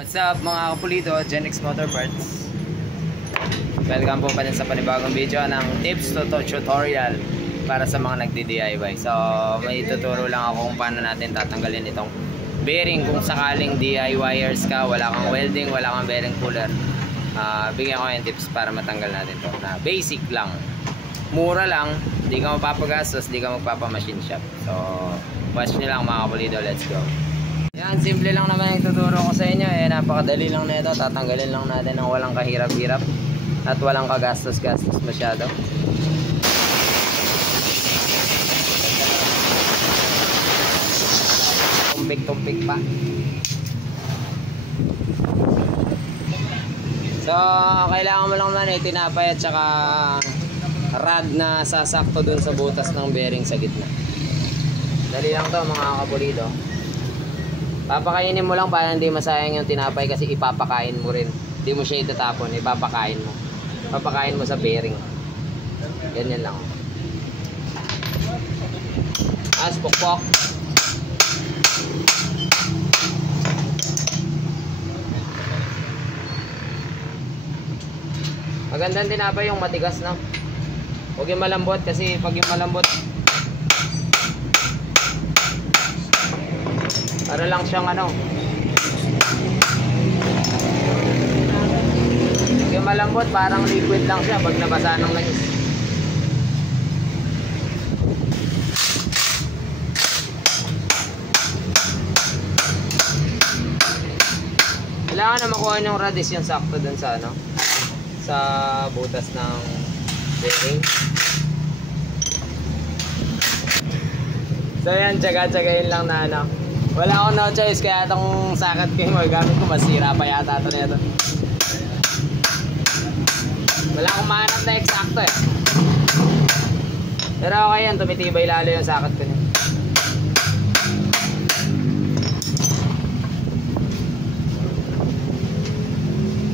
What's up mga kapulido, Genix Motor Parts. Welcome po pa din sa panibagong video ng tips tutorial para sa mga nagdi-DIY. So may tuturo lang ako kung paano natin tatanggalin itong bearing kung sakaling DIYers ka, wala kang welding, wala kang bearing puller. Bigyan ko yung tips para matanggal natin to na basic lang, mura lang, di ka mapapagastos, di ka magpapamachine shop. So watch nyo lang mga kapulido, let's go. Yan, simple lang naman yung tuturo ko sa inyo. Napakadali lang na ito. Tatanggalin lang natin ng walang kahirap-hirap at walang kagastos-gastos masyado. Tumpik-tumpik pa. So, kailangan mo lang naman tinapay at saka rod na sasakto dun sa butas ng bearing sa gitna. Dali lang to mga kapulido. Papakainin mo lang para hindi masayang yung tinapay kasi ipapakain mo rin. Hindi mo siya itatapon, ipapakain mo. Papakain mo sa bearing. Ganyan lang. Pokpok. Magandang tinapay yung matigas, no? Huwag yung malambot kasi pag yung malambot para lang siyang ano, yung malambot parang liquid lang siya pag nabasa ng langis. Kailangan na makuha yung radius yung sakto dun sa ano, sa butas ng bearing. So yan, tsaga-tsagain lang na ano. Wala akong no choice kaya itong sakat ko yung gamit ko, masira pa yata ito na ito. Wala akong mahanap na eksakto eh. Pero okay yan, tumitibay lalo yung sakat ko niya.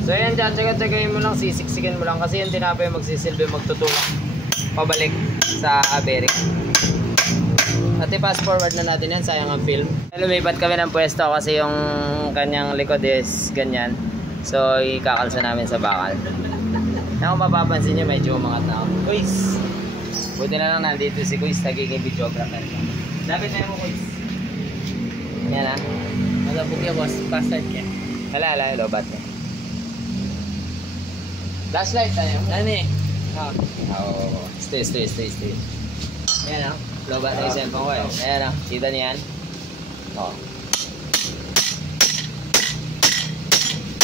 So yan, tsaga-tsagain mo lang, sisiksikin mo lang kasi yung tinapay magsisilbi magtutulak pabalik sa bearing. At i-fast forward na natin yan, sayang ang film. Lumipat kami ng pwesto kasi yung kanyang likod is ganyan. So ikakalsa namin sa bakal. Kung mapapansin nyo, medyo umangat na ako. Kuys! Buti na lang nandito si Kuys, nagiging videographer. Lapit na mo, Kuys. Yan ha. Malabog yung boss, passlight ka. Hala, lobat na. Flashlight tayo. Ano eh? Oo. Stay. Yan ha. Lobat na yung cellphone ko eh. Ayan o, kita niyo yan? O.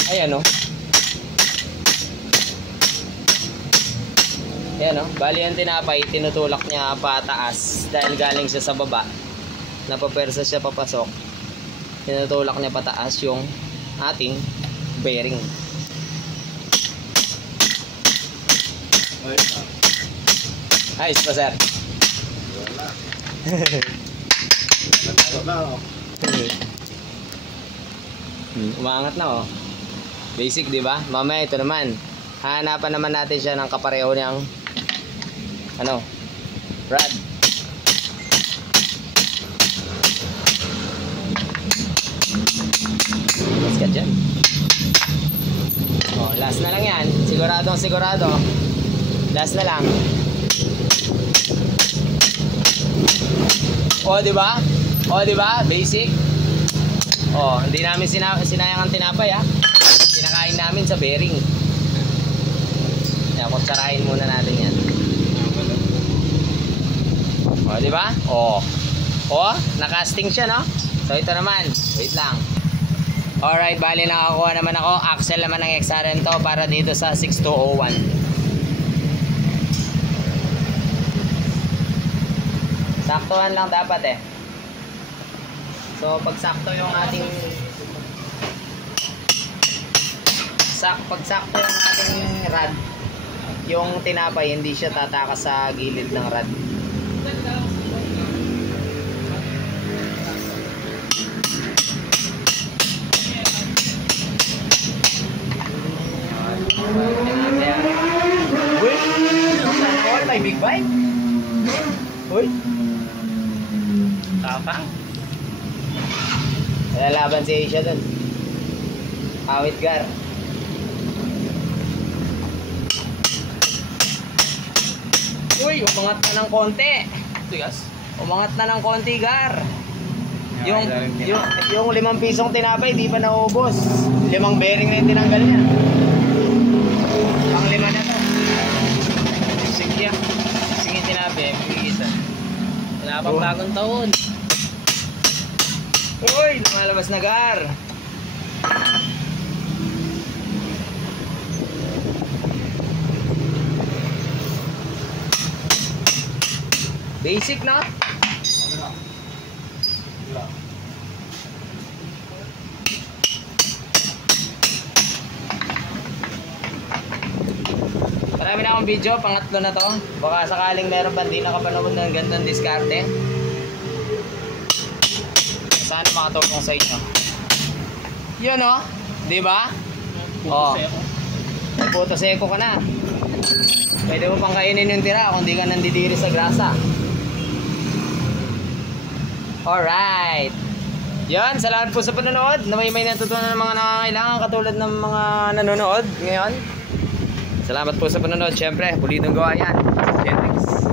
Ayan o. Ayan o, bali yung tinapay, tinutulak niya pataas dahil galing siya sa baba. Napapersa siya papasok. Tinutulak niya pataas yung ating bearing. Ayos pa sir. Umangat na oh. Basic, di ba? Mamaya ito naman. Hahanapan naman natin siya ng kapareho niyang ano, rod. Let's get dyan. Oh, last na lang yan. Sigurado. Last na lang. Oh, di ba? Basic. Oh, hindi namin sinayang ang tinapay ha. Sinakain namin sa bearing. Kaya kutsarahin muna natin yan. Oh, di ba? Oh, nakasting siya, no? So ito naman, wait lang. Alright, bali nakakuha naman ako. Axle naman ng XRM to para dito sa 6201. Saktuhan lang dapat eh. So pag sakto yung ating rod, yung tinapay hindi siya tatakas sa gilid ng rod. Uy, may big bike. Uy. Tapang. Lalaban si Asia dun. Awit gar. Uy, umangat na ng konti. Tigas. Umangat na ng konti, gar. Yung 5 pisong tinapay, di pa naubos. 5 bearing na yung tinanggal niya. Pang 5 na to. Sige. Sige tinapay, magigisa. Wala pang bagong taon. Uy, lumalabas na, gar. Basic na. Marami na akong video, pangatlo na to. Baka sakaling meron pa hindi nakapanood ng gandang diskarte. Sana makatulong sa inyo. Yun o, di ba? Oh. May puto seko ka na. Pwede mo pang kainin yung tira kung di ka nandidiri sa grasa. Alright. Yan, salamat po sa panonood. Na may natutunan ng mga nangangailangan katulad ng mga nanonood ngayon. Salamat po sa panonood. Siyempre, pulitong gawa yan. Gentrix.